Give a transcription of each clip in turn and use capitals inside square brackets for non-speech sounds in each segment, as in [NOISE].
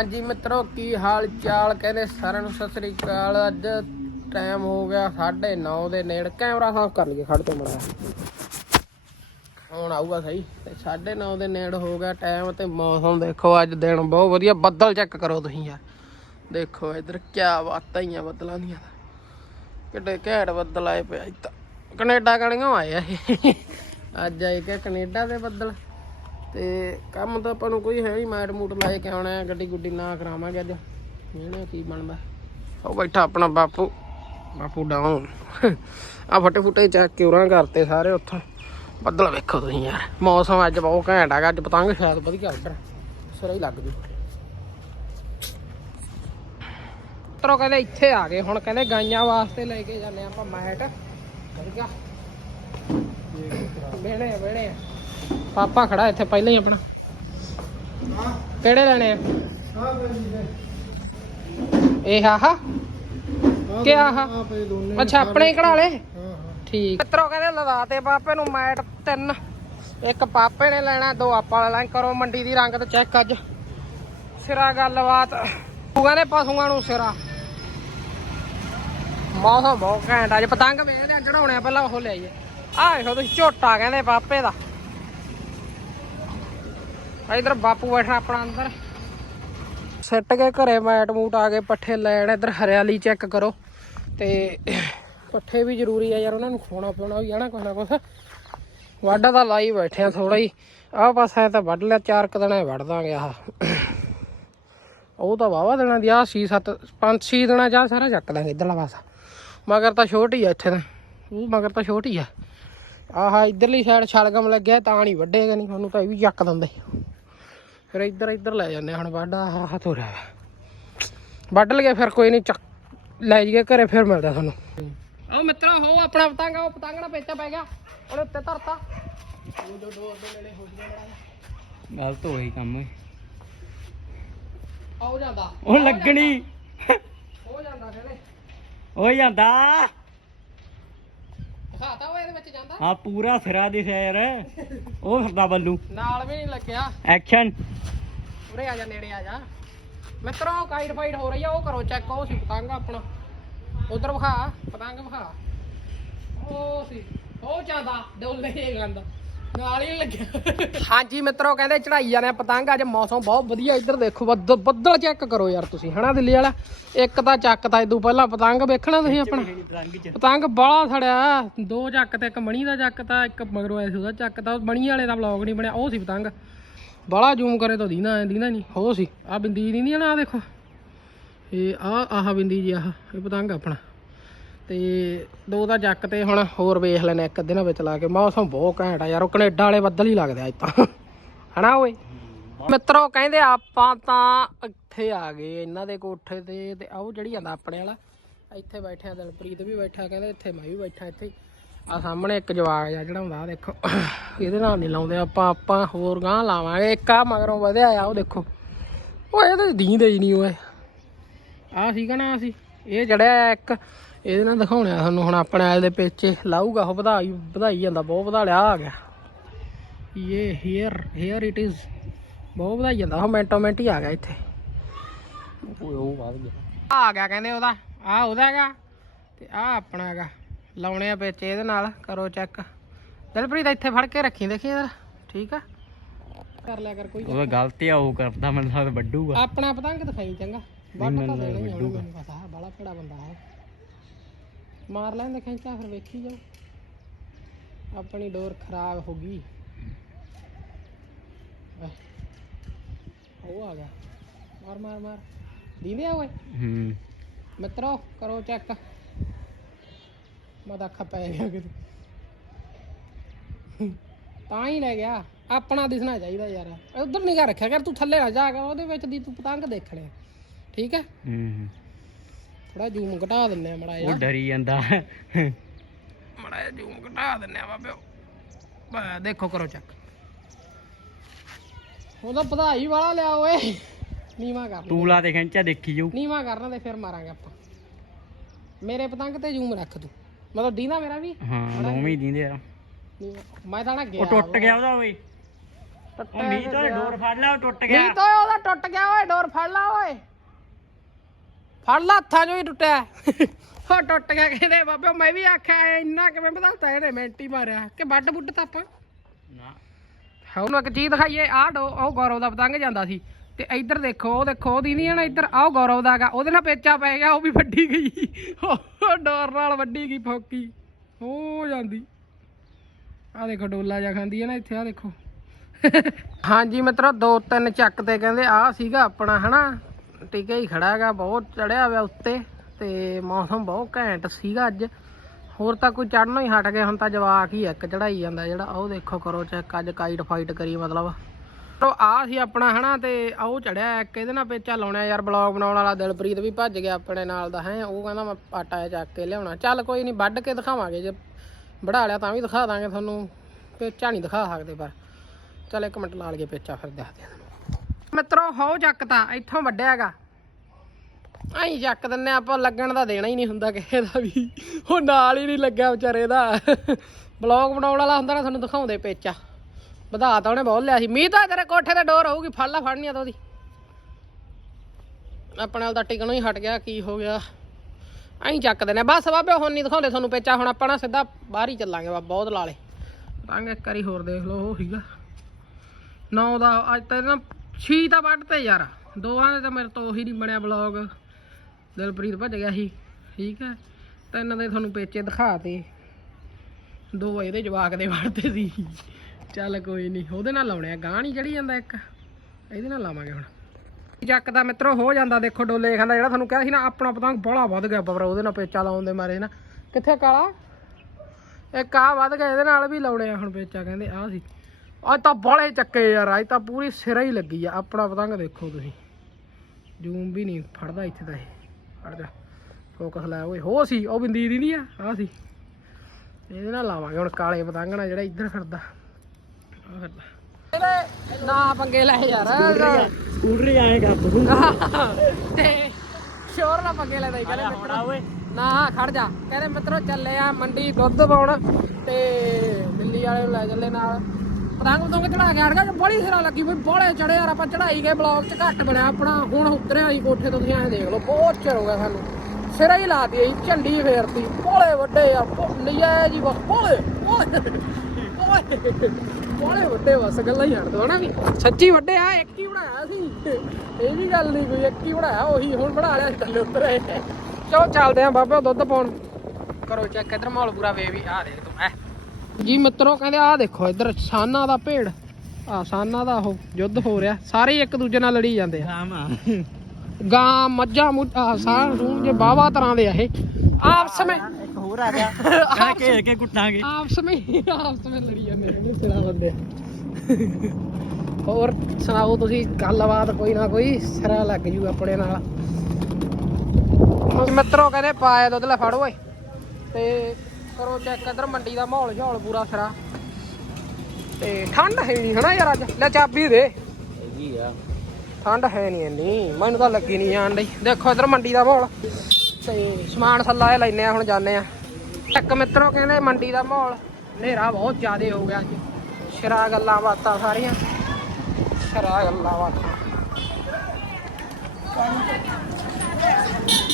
ਹਾਂਜੀ ਮਿੱਤਰੋ, ਕੀ ਹਾਲ ਚਾਲ ਕਹਿੰਦੇ ਸਾਰਿਆਂ ਨੂੰ ਸਤਿ ਸ੍ਰੀ ਅਕਾਲ। ਅੱਜ ਟਾਈਮ ਹੋ ਗਿਆ 9:30 ਦੇ ਨੇੜ। ਕੈਮਰਾ ਸਾਫ਼ ਕਰ ਲਈਏ ਖੜ ਤੋਂ ਮੜਾ ਹੁਣ ਆਊਗਾ ਸਹੀ। ਤੇ 9:30 ਦੇ ਨੇੜ ਹੋ ਗਿਆ ਟਾਈਮ ਤੇ ਮੌਸਮ ਦੇਖੋ, ਅੱਜ ਦਿਨ ਬਹੁਤ ਵਧੀਆ। ਬੱਦਲ ਚੈੱਕ ਕਰੋ ਤੁਸੀਂ ਯਾਰ। ਦੇਖੋ ਇਧਰ ਕਿਆ ਬਾਤਾਂ ਹੀ ਆ ਬੱਦਲਾਂ ਦੀਆਂ। ਕਿੱਡੇ ਘੈਂਟ ਬੱਦਲ ਆਏ ਪਿਆ ਇੱਥੇ ਕੈਨੇਡਾ ਕਣੀਆਂ ਆਏ ਆ ਅੱਜ ਆਏ ਕਿ ਕੈਨੇਡਾ ਦੇ ਬੱਦਲ? ਤੇ ਕੰਮ ਤਾਂ ਆਪਾਂ ਨੂੰ ਕੋਈ ਹੈ ਨਹੀਂ ਮੈਟ ਮੂਟ ਲਾਏ ਕੇ ਆਉਣਾ ਹੈ, ਗੱਡੀ ਗੁੱਡੀ ਨਾ ਕਰਾਵਾਂਗੇ ਅੱਜ। ਇਹਨੇ ਕੀ ਬਣਦਾ? ਉਹ ਬੈਠਾ ਆਪਣਾ ਬਾਪੂ ਬਾਪੂ ਡਾਊਨ ਆ ਫਟੇ ਫੁੱਟੇ ਚੱਕ ਕੇ ਉਰਾਂ ਕਰਤੇ ਸਾਰੇ ਉੱਥੋਂ। ਬੱਦਲ ਵੇਖੋ ਤੁਸੀਂ ਯਾਰ, ਮੌਸਮ ਅੱਜ ਬਹੁਤ ਘੈਂਟ ਹੈਗਾ, ਅੱਜ ਪਤੰਗ ਸ਼ਾਇਦ ਵਧੀਆ ਉੱਡਰ ਸਿਰੇ ਹੀ ਲੱਗ ਜੂ। ਤਰੋ ਕਹਿੰਦੇ ਇੱਥੇ ਆ ਗਏ, ਹੁਣ ਕਹਿੰਦੇ ਗਾਈਆਂ ਵਾਸਤੇ ਲੈ ਕੇ ਜਾਂਦੇ ਆਪਾਂ ਮੈਟ। ਵਧੀਆ ਵੇਣੇ ਵੇਣੇ ਪਾਪਾ ਖੜਾ ਇੱਥੇ ਪਹਿਲਾਂ ਹੀ ਆਪਣਾ। ਕਿਹੜੇ ਲੈਣੇ ਆ? ਇਹ ਆਹ? ਕਿ ਆਹ? ਅੱਛਾ, ਆਪਣੇ ਹੀ ਕਢਾ ਲਏ? ਠੀਕ। ਮਿੱਤਰੋ, ਕਹਿੰਦੇ ਲਦਾਤੇ ਪਾਪੇ ਨੂੰ ਮੈਟ ਤਿੰਨ। ਇੱਕ ਪਾਪੇ ਨੇ ਲੈਣਾ, ਦੋ ਆਪਾਂ ਲੈ ਕਰੋ ਮੰਡੀ ਦੀ ਰੰਗ ਤੇ ਚੈੱਕ ਅੱਜ। ਸਿਰਾ ਗੱਲਬਾਤ। ਉਹ ਕਹਿੰਦੇ ਪਸ਼ੂਆਂ ਨੂੰ ਸਿਰਾ। ਮੌਸਮ ਬਹੁਤ ਘੈਂਟ ਅੱਜ ਪਤੰਗ ਵੇਖਦੇ ਆ ਚੜਾਉਣੇ ਪਹਿਲਾਂ ਉਹ ਲਿਆਈਏ ਆਹ ਵੇਖੋ ਤੁਸੀਂ, ਝੋਟਾ ਕਹਿੰਦੇ ਪਾਪੇ ਦਾ। ਇਧਰ ਬਾਪੂ ਬੈਠਾ ਆਪਣਾ ਅੰਦਰ। ਸੱਟ ਕੇ ਘਰੇ ਮੈਟ ਮੂਟ ਆ ਗਏ ਪੱਠੇ ਲੈਣ, ਇਧਰ ਹਰਿਆਲੀ ਚੈੱਕ ਕਰੋ। ਤੇ ਪੱਠੇ ਵੀ ਜ਼ਰੂਰੀ ਆ ਯਾਰ, ਉਹਨਾਂ ਨੂੰ ਖੋਣਾ ਪਾਉਣਾ ਵੀ ਆ ਨਾ ਕੁਛ ਨਾ ਕੁਛ। ਵਾਢਾ ਤਾਂ ਲਾਈ ਬੈਠੇ ਆ ਥੋੜਾ ਹੀ। ਆਹ ਪਾਸਾ ਤਾਂ ਵੱਢ ਲਿਆ, ਚਾਰ ਕੁ ਦਿਨਾਂ ਵੱਢ ਦਾਂਗੇ ਆਹ। ਉਹ ਤਾਂ ਵਾਵਾ ਦਿਨਾਂ ਦੀ ਆ 6 7 5 6 ਦਿਨਾਂ ਚ ਸਾਰਾ ਚੱਕ ਦਾਂਗੇ ਇਧਰਲਾ ਪਾਸਾ। ਮਗਰ ਤਾਂ ਛੋਟੀ ਆ ਇੱਥੇ ਤਾਂ। ਉਹ ਮਗਰ ਤਾਂ ਛੋਟੀ ਆ। ਆਹ ਇਧਰਲੀ ਸਾਈਡ ਛਲਗਮ ਲੱਗਿਆ, ਤਾਂ ਨਹੀਂ ਵੱਢੇਗਾ ਨਹੀਂ, ਉਹਨੂੰ ਤਾਂ ਇਹ ਵੀ ਚੱਕ ਦਿੰਦੇ। ਫਿਰ ਇੱਧਰ ਇੱਧਰ ਲੈ ਜਾਂਦੇ ਹੁਣ ਵੱਢ ਹੱਥ ਹੋ ਰਿਹਾ ਵੱਢ ਲਗੇ ਫਿਰ ਕੋਈ ਨਹੀਂ ਚੱਕ ਲੈ ਜਾਈਏ ਘਰੇ ਫਿਰ ਮਿਲਦਾ ਤੁਹਾਨੂੰ। ਆਓ ਮਿੱਤਰੋ ਹੋ ਆਪਣਾ ਪਤੰਗ ਉਹ ਪਤੰਗ ਨਾ ਪੇਚਾ ਪੈ ਗਿਆ ਉਹਨੇ ਉੱਤੇ ਧਰਤਾ। ਡੋਰ ਦੇ ਨੇੜੇ ਹੋ ਗਿਆ ਗਲਤ ਹੋ। ਗਈ ਕੰਮ ਆਉ ਜਾਂਦਾ। ਉਹ ਲੱਗਣੀ। ਹੋ ਜਾਂਦਾ ਕਹਿੰਦੇ ਹੋ ਜਾਂਦਾ ਦਿਖਾਤਾ ਉਹ ਇਹਦੇ ਵਿੱਚ ਜਾਂਦਾ? ਆ ਪੂਰਾ ਸਿਰਾ ਦਿਸਿਆ ਯਾਰ। ਉਹ ਫਿਰਦਾ ਬੱਲੂ। ਨਾਲ ਵੀ ਨਹੀਂ ਲੱਗਿਆ। ਐਕਸ਼ਨ ਉਰੇ ਆ ਜਾ ਨੇੜੇ ਆ ਜਾ। ਮਿੱਤਰੋ ਕਾਈਟ ਫਾਈਟ ਹੋ ਰਹੀ ਆ ਉਹ ਕਰੋ ਚੈੱਕ ਉਹ ਸੀ ਪਤੰਗ ਆਪਣਾ। ਉਧਰ ਵਿਖਾ ਪਤੰਗ ਵਿਖਾ। ਉਹ ਸੀ ਉਹ ਜਾਂਦਾ ਡੋਲੇ ਗੰਦਾ ਨਾਲ ਹੀ ਲੱਗਿਆ। ਹਾਂਜੀ ਮਿੱਤਰੋ ਕਹਿੰਦੇ ਚੜਾਈ ਜਾਂਦੇ ਆ ਪਤੰਗ ਅੱਜ ਮੌਸਮ ਬਹੁਤ ਵਧੀਆ ਇੱਧਰ ਦੇਖੋ ਬੱਦਲ ਬੱਦਲ ਚੈੱਕ ਕਰੋ ਯਾਰ ਤੁਸੀਂ ਹਨਾ ਦਿੱਲੀ ਵਾਲਾ? ਇੱਕ ਤਾਂ ਚੱਕ ਤਾਂ ਇਦੋਂ ਪਹਿਲਾਂ ਪਤੰਗ ਵੇਖਣਾ ਤੁਸੀਂ ਆਪਣਾ। ਰੰਗ ਚ। ਪਤੰਗ ਬਾਲਾ ਸੜਿਆ ਦੋ ਚੱਕ ਤੇ ਇੱਕ ਮਣੀ ਦਾ ਚੱਕ ਤਾਂ ਇੱਕ ਮਗਰੋਂ ਆਇਆ ਸੀ ਉਹਦਾ ਚੱਕ ਤਾਂ ਮਣੀ ਵਾਲੇ ਦਾ ਵਲੌਗ ਨਹੀਂ ਬਣਿਆ ਉਹ ਸੀ ਪਤੰਗ। ਬਾਲਾ ਜ਼ੂਮ ਕਰੇ ਤਾਂ ਦੀਨਾ ਐ ਦੀਨਾ ਨਹੀਂ ਉਹ ਸੀ। ਆ ਬਿੰਦੀ ਨਹੀਂ ਨਾ ਆ ਦੇਖੋ। ਇਹ ਆ ਆਹ ਬਿੰਦੀ ਜੀ ਆਹ ਇਹ ਪਤੰਗ ਆਪਣਾ। ਤੇ ਦੋ ਦਾ ਜੱਕ ਤੇ ਹੁਣ ਹੋਰ ਵੇਖ ਲੈਣੇ ਇੱਕ ਅੱਧੇ ਨਾਲ ਵਿੱਚ ਲਾ ਕੇ। ਮੌਸਮ ਬਹੁਤ ਘੈਂਟ ਆ ਯਾਰ, ਉਹ ਕੈਨੇਡਾ ਵਾਲੇ ਬੱਦਲ ਹੀ ਲੱਗਦੇ ਆ ਅੱਜ ਤਾਂ [LAUGHS] ਹਨਾ ਓਏ? ਮਿੱਤਰੋ, ਕਹਿੰਦੇ ਆਪਾਂ ਤਾਂ ਇੱਥੇ ਆ ਗਏ ਇਹਨਾਂ ਦੇ ਕੋਠੇ ਤੇ ਤੇ ਆਓ ਜਿਹੜੀ ਜਾਂਦਾ ਆਪਣੇ ਵਾਲਾ, ਇੱਥੇ ਬੈਠਿਆ ਦਿਲਪ੍ਰੀਤ ਵੀ ਬੈਠਾ, ਕਹਿੰਦੇ ਇੱਥੇ ਮੈਂ ਵੀ ਬੈਠਾ ਇੱਥੇ। ਆ ਸਾਹਮਣੇ ਇੱਕ ਜਵਾਗ ਆ ਜਿਹੜਾ ਹੁੰਦਾ ਦੇਖੋ। [COUGHS] ਇਹਦੇ ਨਾਲ ਨਹੀਂ ਲਾਉਂਦੇ, ਆਪਾਂ ਆਪਾਂ ਹੋਰ ਗਾਂ ਲਾਵਾਂਗੇ। ਇੱਕ ਆ ਮਗਰੋਂ ਵਧਿਆ ਆ ਉਹ ਦੇਖੋ। ਓਏ ਇਹ ਤਾਂ ਦੀਂਦੇ ਹੀ ਨਹੀਂ ਓਏ। ਆ ਸੀਗਾ ਨਾ ਅਸੀਂ ਇਹ ਜੜਿਆ ਇੱਕ ਇਹਦੇ ਨਾਲ ਦਿਖਾਉਣਿਆ ਤੁਹਾਨੂੰ ਹੁਣ ਆਪਣੇ ਆਲੇ ਦੇ ਪੇਚੇ ਲਾਊਗਾ ਉਹ ਵਧਾਈ ਵਧਾਈ ਜਾਂਦਾ ਬਹੁਤ ਵਧਾ ਲਿਆ ਆ ਗਿਆ। ਇਹ ਹੇਅਰ ਹੇਅਰ ਇਟ ਇਜ਼ ਬਹੁਤ ਵਧਾਈ ਜਾਂਦਾ ਉਹ ਮਿੰਟੋ ਮਿੰਟ ਹੀ ਆ ਗਿਆ ਇੱਥੇ। ਓਏ ਉਹ ਵੱਧ ਗਿਆ। ਆ ਗਿਆ ਕਹਿੰਦੇ ਉਹਦਾ ਆ ਉਹਦਾ ਹੈਗਾ ਤੇ ਆ ਆਪਣਾ ਹੈਗਾ। ਲਾਉਣੇ ਆ ਵਿੱਚ ਇਹਦੇ ਨਾਲ ਕਰੋ ਚੈੱਕ ਦਿਲਪ੍ਰੀਤ ਇੱਥੇ ਫੜ ਕੇ ਰੱਖੀ ਦੇਖੀ ਇਧਰ ਠੀਕ ਆ? ਕਰ ਲਿਆ ਕਰ ਕੋਈ ਉਹ ਗਲਤੀ ਆ ਉਹ ਕਰਦਾ ਮੈਨੂੰ ਲੱਗਦਾ ਵੱਡੂਗਾ। ਆਪਣਾ ਪਤੰਗ ਦਿਖਾਈ ਚੰਗਾ। ਵੱਟ ਤਾਂ ਦੇਣਾ ਹੀ ਆ ਉਹਨੂੰ ਮੈਨੂੰ ਪਤਾ ਹੈ ਬੜਾ ਭੜਾ ਬੰਦਾ ਹੈ। ਮਾਰ ਲੈਂਦੇ ਖੈਂਚਾ ਫਿਰ ਵੇਖੀ ਜਾਓ। ਆਪਣੀ ਡੋਰ ਖਰਾਬ ਹੋ ਗਈ। ਉਹ ਆ ਗਿਆ। ਮਾਰ ਮਾਰ ਮਾਰ। ਦੀਨੇ ਆ ਓਏ? ਹੂੰ। ਮਿੱਤਰੋ ਕਰੋ ਚੈੱਕ ਮੈਂ ਤਾਂ ਅੱਖਾਂ ਪੈ ਗਿਆ ਕਿਤੇ। ਤਾਂ ਹੀ ਲੈ ਗਿਆ। ਆਪਣਾ ਦਿਸਣਾ ਚਾਹੀਦਾ ਯਾਰ। ਉਧਰ ਨਿਗਾ ਰੱਖਿਆ ਕਰ ਤੂੰ ਥੱਲੇ ਨਾ ਜਾ ਕੇ ਉਹਦੇ ਵਿੱਚ ਦੀ ਤੂੰ ਪਤੰਗ ਦੇਖਣੇ ਠੀਕ ਹੈ ਹੂੰ। ਥੋੜਾ ਜ਼ੂਮ ਘਟਾ ਦਿੰਨੇ ਆ ਮੜਾ ਉਹ ਡਰੀ ਜਾਂਦਾ। ਮੜਾ ਜ਼ੂਮ ਘਟਾ ਦਿੰਨੇ ਆ ਬਾਬਿਓ ਬਾ ਦੇਖੋ ਕਰੋ ਚੈੱਕ ਉਹਦਾ ਵਧਾਈ ਵਾਲਾ ਲਿਆ ਓਏ। ਨੀਵਾ ਕਰ ਤੂੰ ਲਾ ਤੇ ਖਿੰਚਾ ਦੇਖੀ ਜਾਊ। ਨੀਵਾ ਕਰਨਾ ਤੇ ਫਿਰ ਮਾਰਾਂਗੇ ਆਪਾਂ। ਮੇਰੇ ਪਤੰਗ ਤੇ ਜ਼ੂਮ ਰੱਖ ਤੂੰ। ਮਤਲਬ ਦੀਨਾ ਮੇਰਾ ਵੀ। ਹਾਂ ਦੋਵੇਂ ਹੀ ਦਿੰਦੇ ਆ। ਨੀਵਾਂ। ਮੈਂ ਤਾਂ ਨਾ ਗਿਆ ਉਹ ਟੁੱਟ ਗਿਆ ਉਹਦਾ ਓਏ। ਉਹ ਮੀਂਹ ਤੋਂ ਡੋਰ ਫੜ ਲਾ ਉਹ ਟੁੱਟ ਗਿਆ। ਮੀਂਹ ਤੋਂ ਉਹਦਾ ਟੁੱਟ ਗਿਆ ਓਏ ਡੋਰ ਫੜ ਲਾ ਓਏ। ਫੜ ਲਾ ਹੱਥਾਂ 'ਚੋਂ ਹੀ ਟੁੱਟਿਆ। ਉਹ ਟੁੱਟ ਗਿਆ ਕਹਿੰਦੇ ਬਾਬੇ ਮੈਂ ਵੀ ਆਖਿਆ ਇੰਨਾ ਕਿਵੇਂ ਬਦਲਤਾ ਇਹਨੇ ਮਿੰਟ ਹੀ ਮਾਰਿਆ ਕਿ ਵੱਡ ਬੁੱਡ ਤਾਂ ਆਪਾਂ। ਨਾ। ਹੁਣ ਇੱਕ ਚੀਜ਼ ਦਿਖਾਈਏ ਆਹ ਡੋ ਉਹ ਗੌਰਵ ਦਾ ਪਤੰਗ ਜਾਂਦਾ ਸੀ ਤੇ ਇੱਧਰ ਦੇਖੋ ਉਹ ਦੇਖੋ ਉਹਦੀ ਨਹੀਂ ਨਾ ਇੱਧਰ ਆਹ ਗੌਰਵ ਦਾ ਹੈਗਾ ਉਹਦੇ ਨਾਲ ਪੇਚਾ ਪੈ ਗਿਆ ਉਹ ਵੀ ਵੱਡੀ ਗਈ। ਉਹ ਡੋਰ ਨਾਲ ਵੱਡੀ ਗਈ ਫੋਕੀ ਹੋ ਜਾਂਦੀ। ਆਹ ਦੇਖੋ ਡੋਲਾ ਜਾ ਖਾਂਦੀ ਹੈ ਨਾ ਇੱਥੇ ਆਹ ਦੇਖੋ। ਹਾਂਜੀ ਮਿੱਤਰੋ ਦੋ ਤਿੰਨ ਚੱਕ ਤੇ ਕਹਿੰਦੇ ਆਹ ਸੀਗਾ ਆਪਣਾ ਹਨਾ? ਟਿਕਿਆ ਹੀ ਖੜਾ ਹੈਗਾ, ਬਹੁਤ ਚੜਿਆ ਹੋਇਆ ਉੱਤੇ ਤੇ ਮੌਸਮ ਬਹੁਤ ਘੈਂਟ ਸੀਗਾ ਅੱਜ। ਹੋਰ ਤਾਂ ਕੋਈ ਚੜਨੋਂ ਹੀ ਹਟ ਗਿਆ, ਹੁਣ ਤਾਂ ਜਵਾਕ ਹੀ ਇੱਕ ਚੜਾਈ ਜਾਂਦਾ ਜਿਹੜਾ, ਉਹ ਦੇਖੋ ਕਰੋ ਚੈੱਕ ਅੱਜ ਕਾਈਟ ਫਾਈਟ ਕਰੀ ਮਤਲਬ। ਤੋ ਆ ਸੀ ਆਪਣਾ ਹਨਾ ਤੇ ਆਹ ਉਹ ਚੜਿਆ ਇੱਕ, ਇਹਦੇ ਨਾਲ ਪੇਚਾ ਲਾਉਣਾ ਯਾਰ ਬਲੌਗ ਬਣਾਉਣ ਵਾਲਾ ਦਿਲਪ੍ਰੀਤ ਵੀ ਭੱਜ ਗਿਆ ਆਪਣੇ ਨਾਲ ਦਾ, ਹੈ, ਉਹ ਕਹਿੰਦਾ ਮੈਂ ਆਟਾ ਚੱਕ ਕੇ ਲਿਆਉਣਾ। ਚੱਲ ਕੋਈ ਨਹੀਂ ਵੱਢ ਕੇ ਦਿਖਾਵਾਂਗੇ, ਜੇ ਵੜਾ ਲਿਆ ਤਾਂ ਵੀ ਦਿਖਾ ਦਾਂਗੇ ਤੁਹਾਨੂੰ, ਪੇਚਾ ਨਹੀਂ ਦਿਖਾ ਸਕਦੇ ਪਰ। ਚੱਲ ਇੱਕ ਮਿੰਟ ਲਾ ਲਈਏ ਪੇਚਾ, ਫਿਰ ਦੱਸਦੇ ਹਾਂ ਮਿੱਤਰੋ ਹੋ ਚੱਕਤਾ ਇੱਥੋਂ ਵੱਡਿਆ ਹੈਗਾ ਆਈ ਚੱਕ ਦਿੰਨੇ ਆਪਾਂ ਲੱਗਣ ਦਾ ਦੇਣਾ ਹੀ ਨਹੀਂ ਹੁੰਦਾ ਕਿਸੇ ਦਾ ਵੀ। ਉਹ ਨਾਲ ਹੀ ਨਹੀਂ ਲੱਗਿਆ ਵਿਚਾਰੇ ਦਾ। ਬਲੌਗ ਬਣਾਉਣ ਵਾਲਾ ਹੁੰਦਾ ਨਾ ਤੁਹਾਨੂੰ ਦਿਖਾਉਂਦੇ ਪੇਚਾ। ਵਧਾ ਤਾਂ ਉਹਨੇ ਬਹੁਤ ਲਿਆ ਸੀ। ਮੀਂਹ ਤਾਂ ਤੇਰੇ ਕੋਠੇ ਤੇ ਡੋਰ ਹੋਊਗੀ ਫੜ ਲਾ ਫੜਨੀ ਆ ਤਾਂ ਉਹਦੀ। ਆਪਣੇ ਨਾਲ ਤਾਂ ਟਿਕਣੋਂ ਹੀ ਹਟ ਗਿਆ ਕੀ ਹੋ ਗਿਆ। ਐਂ ਚੱਕ ਦਿੰਨੇ ਬਸ ਬਾਬੇ ਹੁਣ ਨਹੀਂ ਦਿਖਾਉਂਦੇ ਤੁਹਾਨੂੰ ਪੇਚਾ। ਹੁਣ ਆਪਾਂ ਨਾ ਸਿੱਧਾ ਬਾਹਰ ਹੀ ਚੱਲਾਂਗੇ ਬਾ ਬਹੁਤ ਲਾਲੇ। ਰੰਗ ਇੱਕ ਵਾਰੀ ਹੋਰ ਦੇਖ ਲਓ ਉਹ ਸੀਗਾ। ਨੌ ਦਾ ਅੱਜ ਤਾਂ ਨਾ ਛੀ ਤਾਂ ਵੱਢ ਤੇ ਯਾਰ। ਦੋਵਾਂ ਦੇ ਤਾਂ ਮੇਰੇ ਤੋਂ ਉਹੀ ਨਹੀਂ ਬਣਿਆ ਬਲੌਗ ਦਿਲਪ੍ਰੀਤ ਭੱਜ ਗਿਆ ਸੀ। ਠੀਕ ਹੈ। ਤਿੰਨ ਦੇ ਤੁਹਾਨੂੰ ਪੇਚੇ ਦਿਖਾਤੇ। ਦੋ ਇਹਦੇ ਜਵਾਕ ਦੇ ਵੱਢਤੇ ਸੀ। ਚੱਲ ਕੋਈ ਨਹੀਂ, ਉਹਦੇ ਨਾਲ ਲਾਉਣੇ ਆ। ਗਾਂ ਨਹੀਂ ਚੜੀ ਜਾਂਦਾ ਇੱਕ। ਇਹਦੇ ਨਾਲ ਲਾਵਾਂਗੇ ਹੁਣ। ਚੱਕ ਦਾ ਮਿੱਤਰੋ, ਹੋ ਜਾਂਦਾ। ਦੇਖੋ ਡੋਲੇ ਖਾਂਦਾ ਜਿਹੜਾ ਤੁਹਾਨੂੰ ਕਿਹਾ ਸੀ ਨਾ, ਆਪਣਾ ਪਤੰਗ ਬੜਾ ਵੱਧ ਗਿਆ ਪਰ ਉਹਦੇ ਨਾਲ ਪੇਚਾ ਲਾਉਣ ਦੇ ਮਾਰੇ ਨਾ। ਕਿੱਥੇ ਕਾਲਾ? ਇੱਕ ਆ ਵੱਧ ਗਿਆ, ਇਹਦੇ ਨਾਲ ਵੀ ਲਾਉਣੇ ਆ ਹੁਣ ਪੇਚਾ, ਕਹਿੰਦੇ ਆਹ ਸੀ। ਅੱਜ ਤਾਂ ਬੜੇ ਚੱਕੇ ਯਾਰ ਅੱਜ ਤਾਂ ਪੂਰੀ ਸਿਰਾ ਹੀ ਲੱਗੀ ਆ। ਆਪਣਾ ਪਤੰਗ ਦੇਖੋ ਤੁਸੀਂ। ਜ਼ੂਮ ਵੀ ਨਹੀਂ ਫੜਦਾ ਇੱਥੇ ਤਾਂ ਇਹ। ਫੜ ਜਾ। ਫੋਕਸ ਲੈ ਓਏ। ਹੋ ਸੀ ਉਹ ਬਿੰਦੀ ਦੀ ਨਹੀਂ ਆ ਆ ਸੀ। ਇਹਦੇ ਨਾਲ ਲਾਵਾਂਗੇ ਹੁਣ ਕਾਲੇ ਪਤੰਗ ਨਾਲ ਜਿਹੜਾ ਇੱਧਰ ਫਿਰਦਾ। ਆ ਫਿਰਦਾ। ਇਹਦੇ ਨਾ ਪੰਗੇ ਲੈ ਯਾਰ। ਸਕੂਟਰ ਜਾਏਗਾ ਬਹੂੰਗਾ ਤੇ। ਸ਼ੋਰ ਨਾ ਪੰਗੇ ਲੈਦਾ ਕਹਿੰਦੇ ਮਿੱਤਰੋ। ਓਏ। ਨਾ ਖੜ ਜਾ। ਕਹਿੰਦੇ ਮਿੱਤਰੋ ਚੱਲੇ ਆ ਮੰਡੀ ਦੁੱਧ ਪਾਉਣ ਤੇ ਦਿੱਲੀ ਵਾਲੇ ਨੂੰ ਲੈ ਚੱਲੇ ਨਾਲ। ਪਤੰਗ ਤੋਂ ਚੜਾ ਕੇ ਅੜਗਾ ਬੜੀ ਸਿਰਾ ਲੱਗੀ ਬਈ ਬੋਲੇ ਚੜੇ ਯਾਰ, ਆਪਾਂ ਚੜਾਈ ਗਏ ਬਲੌਗ ਚ ਘੱਟ ਬਣਿਆ ਆਪਣਾ, ਹੁਣ ਉਤਰਿਆ ਜੀ ਕੋਠੇ ਤੋਂ, ਤੁਸੀਂ ਐਂ ਦੇਖ ਲਓ, ਬਹੁਤ ਚਿਰ ਹੋ ਗਿਆ ਸਾਨੂੰ। ਸਿਰਾ ਹੀ ਲਾਤੀ ਜੀ ਝੰਡੀ ਫੇਰਤੀ ਬੋਲੇ ਵੱਡੇ ਆ ਲਿਆ ਜੀ ਬਸ ਬੋਲੇ ਬੋਲੇ ਵੱਡੇ ਬਸ, ਗੱਲਾਂ ਹੀ ਹਟ ਦੋ ਨਾ ਵੀ। ਸੱਚੀ ਵੱਡੇ ਆ, ਇੱਕ ਹੀ ਬਣਾਇਆ ਸੀ। ਇਹ ਵੀ ਗੱਲ ਨਹੀਂ ਕੋਈ, ਇੱਕ ਹੀ ਬਣਾਇਆ, ਉਹੀ ਹੁਣ ਬਣਾ ਲਿਆ ਸੀ ਥੱਲੇ ਉਤਰੇ ਚਲੋ ਚੱਲਦੇ ਆ ਬਾਬਾ, ਦੁੱਧ ਪਾਉਣ। ਕਰੋ ਚੈੱਕ, ਇਧਰ ਮਾਹੌਲ ਪੂਰਾ ਵੇ ਵੀ ਆ ਦੇਖ ਜੀ ਮਿੱਤਰੋ ਕਹਿੰਦੇ ਆ ਦੇਖੋ ਇਧਰ ਸਾਨਾ ਦਾ ਭੇੜ ਆ ਸਾਨਾ ਦਾ ਉਹ ਯੁੱਧ ਹੋ ਰਿਹਾ। ਸਾਰੇ ਇੱਕ ਦੂਜੇ ਨਾਲ ਲੜੀ ਜਾਂਦੇ ਆ। ਗਾਂ ਮੱਝਾਂ ਮੁੱਢਾ ਸਾਰਾ ਰੂਮ ਜੇ ਬਾਵਾ ਤਰ੍ਹਾਂ ਦੇ ਆ ਇਹ। ਆਪਸ ਵਿੱਚ ਇੱਕ ਹੋਰ ਆ ਗਿਆ। ਕਹਿੰਦਾ ਘੇਰ ਕੇ ਕੁੱਟਾਂਗੇ। ਆਪਸ ਵਿੱਚ ਆਪਸ ਵਿੱਚ ਲੜੀ ਜਾਂਦੇ ਸਿਰਾ ਬੰਦੇ ਹੋਰ ਸੁਣਾਓ ਤੁਸੀਂ ਗੱਲਬਾਤ ਕੋਈ ਨਾ ਕੋਈ ਸਿਰਾ ਲੱਗ ਜੂ ਆਪਣੇ ਨਾਲ। ਮਿੱਤਰੋ ਕਹਿੰਦੇ ਪਾਏ ਦੁੱਧ ਲੈ ਫੜ ਓਏ। ਤੇ ਕਰੋ ਚੈੱਕ ਇਧਰ ਮੰਡੀ ਦਾ ਮਾਹੌਲ ਝੌਲ ਪੂਰਾ ਸਿਰਾ। ਤੇ ਠੰਡ ਹੈ ਨਹੀਂ ਹਨਾ ਯਾਰ ਅੱਜ? ਲੈ ਚਾਬੀ ਦੇ। ਹੈਗੀ ਆ। ਠੰਡ ਹੈ ਨਹੀਂ ਇੰਨੀ ਮੈਨੂੰ ਤਾਂ ਲੱਗੀ ਨਹੀਂ ਜਾਣ ਡਈ। ਦੇਖੋ ਇਧਰ ਮੰਡੀ ਦਾ ਮਾਹੌਲ। ਤੇ ਸਮਾਨ ਸੱਲਾ ਇਹ ਲੈਨੇ ਆ ਹੁਣ ਜਾਂਦੇ ਆ। ਇੱਕ ਮਿੱਤਰੋ ਕਹਿੰਦੇ ਮੰਡੀ ਦਾ ਮਾਹੌਲ ਹਨੇਰਾ ਬਹੁਤ ਜ਼ਿਆਦੇ ਹੋ ਗਿਆ ਅੱਜ। ਸ਼ਰਾ ਗੱਲਾਂ ਬਾਤਾਂ ਸਾਰੀਆਂ। ਸ਼ਰਾ ਗੱਲਾਂ ਬਾਤਾਂ।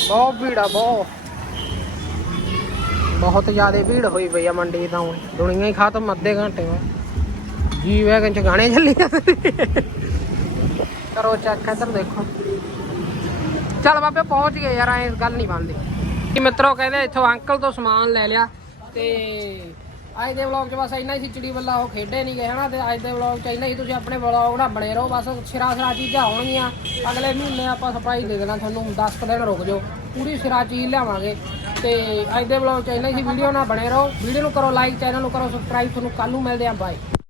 ਬਹੁਤ ਭੀੜ ਬਹੁਤ। ਬਹੁਤ ਜ਼ਿਆਦਾ ਭੀੜ ਹੋਈ ਪਈ ਆ ਮੰਡੀ ਤਾਂ ਦੁਨੀਆ ਹੀ ਖਤਮ, ਅੱਧੇ ਘੰਟੇ ਬਾਅਦ। ਜੀ ਵੈਗਨ ਚ ਗਾਣੇ ਚੱਲੀ ਕਰੋ ਚੈੱਕ ਇੱਧਰ ਦੇਖੋ। ਚੱਲ ਬਾਬੇ ਪਹੁੰਚ ਗਏ ਯਾਰ, ਐ ਗੱਲ ਨਹੀਂ ਬਣਦੀ। ਕੀ ਮਿੱਤਰੋ, ਕਹਿੰਦੇ ਇੱਥੋਂ ਅੰਕਲ ਤੋਂ ਸਮਾਨ ਲੈ ਲਿਆ। ਤੇ ਅੱਜ ਦੇ ਵਲੌਗ 'ਚ ਬਸ ਇੰਨਾ ਹੀ ਸੀ ਚਿੜੀ ਵੱਲਾ ਉਹ ਖੇਡੇ ਨਹੀਂ ਗਏ, ਹਨਾ? ਤੇ ਅੱਜ ਦੇ ਵਲੌਗ 'ਚ ਇੰਨਾ ਹੀ ਤੁਸੀਂ ਆਪਣੇ ਵਲੌਗ ਨਾਲ ਬਣੇ ਰਹੋ। ਬਸ ਸਿਰਾ ਸਿਰਾ ਚੀਜ਼ਾਂ ਆਉਣਗੀਆਂ ਅਗਲੇ ਮਹੀਨੇ ਆਪਾਂ ਸਰਪ੍ਰਾਈਜ਼ ਦੇ ਦੇਣਾ ਤੁਹਾਨੂੰ। 10 ਦਿਨ ਰੁਕ ਜਾਓ। ਪੂਰੀ ਸਿਰਾ ਚੀਜ਼ ਲਿਆਵਾਂਗੇ। ਤੇ ਅੱਜ ਦੇ ਵਲੌਗ 'ਚ ਇੰਨਾ ਹੀ ਵੀਡੀਓ ਨਾਲ ਬਣੇ ਰਹੋ। ਵੀਡੀਓ ਨੂੰ ਕਰੋ ਲਾਈਕ ਚੈਨਲ ਨੂੰ ਕਰੋ ਸਬਸਕ੍ਰਾਈਬ ਤੁਹਾਨੂੰ ਕੱਲ ਨੂੰ ਮਿਲਦੇ ਆਂ ਬਾਏ